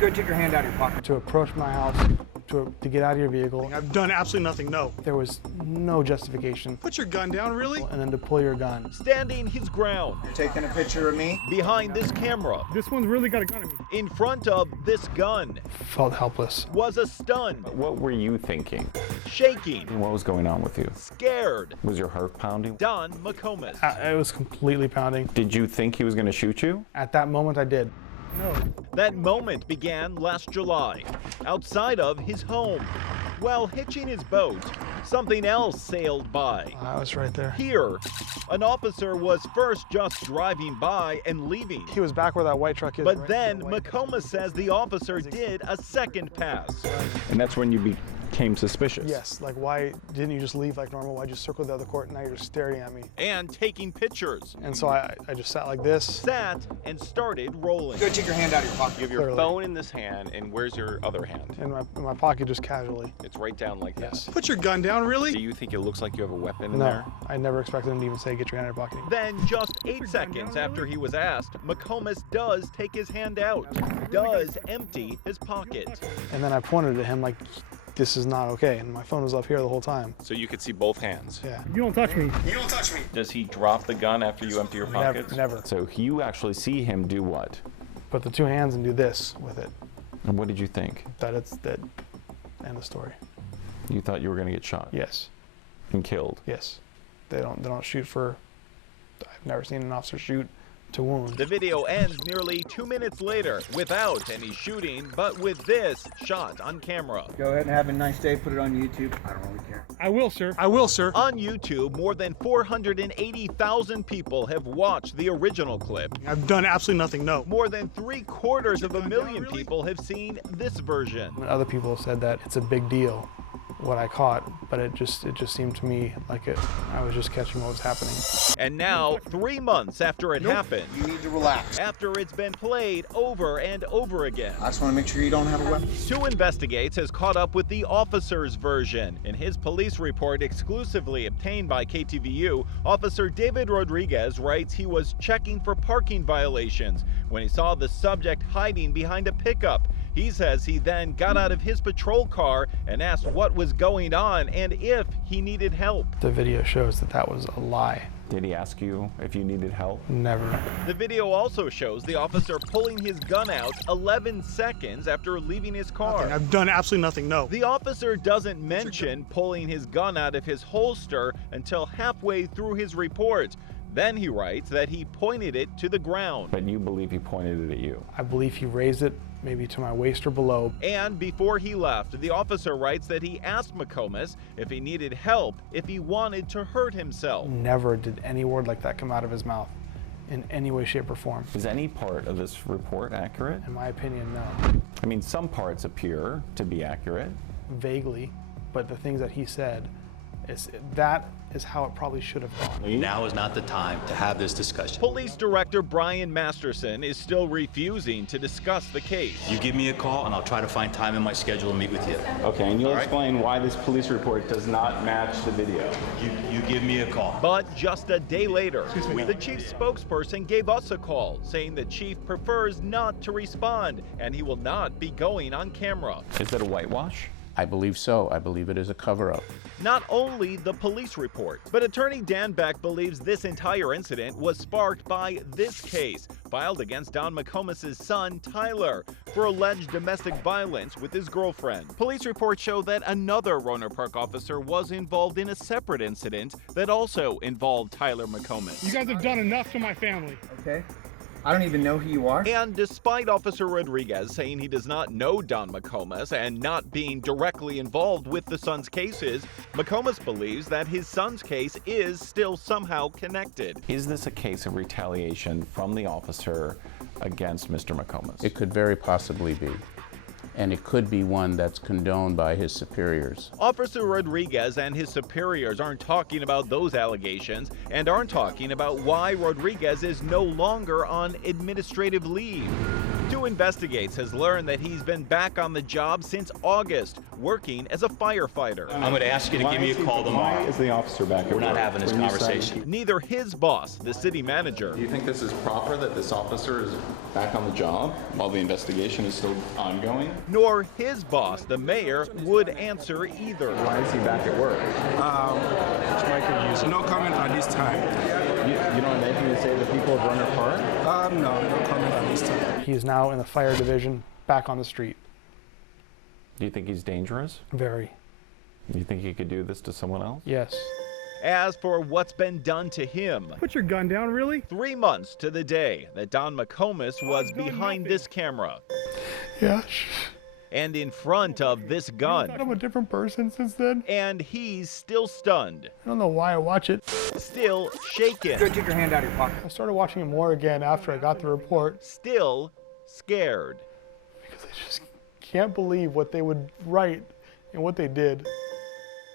Go take your hand out of your pocket. To approach my house, to get out of your vehicle. I've done absolutely nothing, no. There was no justification. Put your gun down, really? And then to pull your gun. Standing his ground. You're taking a picture of me? Behind this camera. This one's really got a gun on me. In front of this gun. Felt helpless. Was a stun. What were you thinking? Shaking. And what was going on with you? Scared. Was your heart pounding? Don McComas. It was completely pounding. Did you think he was going to shoot you? At that moment, I did. No. That moment began last July, outside of his home. While hitching his boat, something else sailed by. I was right there. Here, an officer was first just driving by and leaving. He was back where that white truck is. But right? then McComas says the officer did a second pass. And that's when you became suspicious? Yes, like why didn't you just leave like normal? Why'd you circle the other court and now you're just staring at me? And taking pictures. And so I just sat like this. Sat and started rolling. Go take your hand out of your pocket. You have your phone in this hand, and where's your other hand? In my pocket, just casually. It's right down like Yes. that. Put your gun down, really? Do you think it looks like you have a weapon in No, there? I never expected him to even say, get your hand in your pocket. Then, just 8 seconds after he was asked, McComas does take his hand out, does empty his pocket. And then I pointed at him like, this is not okay. And my phone was up here the whole time. So you could see both hands? Yeah. You don't touch me. You don't touch me. Does he drop the gun after you empty your pockets? Never. So you actually see him do what? Put the two hands and do this with it. And what did you think? That it's that. End of story. You thought you were going to get shot? Yes. And killed? Yes. They don't shoot for. I've never seen an officer shoot to wound. The video ends nearly 2 minutes later without any shooting, but with this shot on camera. Go ahead and have a nice day. Put it on YouTube. I don't really care. I will, sir. I will, sir. On YouTube, more than 480,000 people have watched the original clip. I've done absolutely nothing, no. More than 750,000 people have seen this version. Other people have said that it's a big deal what I caught, but it just seemed to me like I was just catching what was happening. And now, 3 months after it happened, You need to relax. after it's been played over and over again, I just want to make sure you don't have a weapon. 2 Investigates has caught up with the officer's version. In his police report exclusively obtained by KTVU, Officer David Rodriguez writes he was checking for parking violations when he saw the subject hiding behind a pickup. He says he then got out of his patrol car and asked what was going on and if he needed help. The video shows that was a lie. Did he ask you if you needed help? Never. The video also shows the officer pulling his gun out 11 seconds after leaving his car. I've done absolutely nothing, no. The officer doesn't mention pulling his gun out of his holster until halfway through his report. Then he writes that he pointed it to the ground. But you believe he pointed it at you? I believe he raised it maybe to my waist or below. And before he left, the officer writes that he asked McComas if he needed help, if he wanted to hurt himself. Never did any word like that come out of his mouth in any way, shape, or form. Is any part of this report accurate? In my opinion, no. I mean, some parts appear to be accurate. Vaguely, but the things that he said, that is how it probably should have gone. Now is not the time to have this discussion. Police Director Brian Masterson is still refusing to discuss the case. You give me a call and I'll try to find time in my schedule to meet with you. Okay, and you'll explain why this police report does not match the video. You give me a call. But just a day later, the chief's spokesperson gave us a call, saying the chief prefers not to respond and he will not be going on camera. Is that a whitewash? I believe so. I believe it is a cover-up. Not only the police report, but Attorney Dan Beck believes this entire incident was sparked by this case filed against Don McComas' son, Tyler, for alleged domestic violence with his girlfriend. Police reports show that another Rohnert Park officer was involved in a separate incident that also involved Tyler McComas. You guys have done enough to my family. Okay. I don't even know who you are. And despite Officer Rodriguez saying he does not know Don McComas and not being directly involved with the son's cases, McComas believes that his son's case is still somehow connected. Is this a case of retaliation from the officer against Mr. McComas? It could very possibly be. And it could be one that's condoned by his superiors. Officer Rodriguez and his superiors aren't talking about those allegations and aren't talking about why Rodriguez is no longer on administrative leave. Two Investigates has learned that he's been back on the job since August, working as a firefighter. I'm going to ask you to give me a call tomorrow. Why is the officer back at We're not work? having this When you said- conversation. Neither his boss, the city manager, Do you think this is proper that this officer is back on the job while the investigation is still ongoing? nor his boss, the mayor, would answer either. Why is he back at work? No comment at this time. You don't have anything to say to the people of Rohnert Park? No comment at this time. He's now in the fire division, back on the street. Do you think he's dangerous? Very. Do you think he could do this to someone else? Yes. As for what's been done to him, Put your gun down, really? 3 months to the day that Don McComas was I've done behind nothing. this camera Yeah. and in front of this gun. I'm a different person since then. And he's still stunned, I don't know why I watch it. still shaken, Go take your hand out of your pocket. I started watching it more again after I got the report still scared. because I just can't believe what they would write and what they did.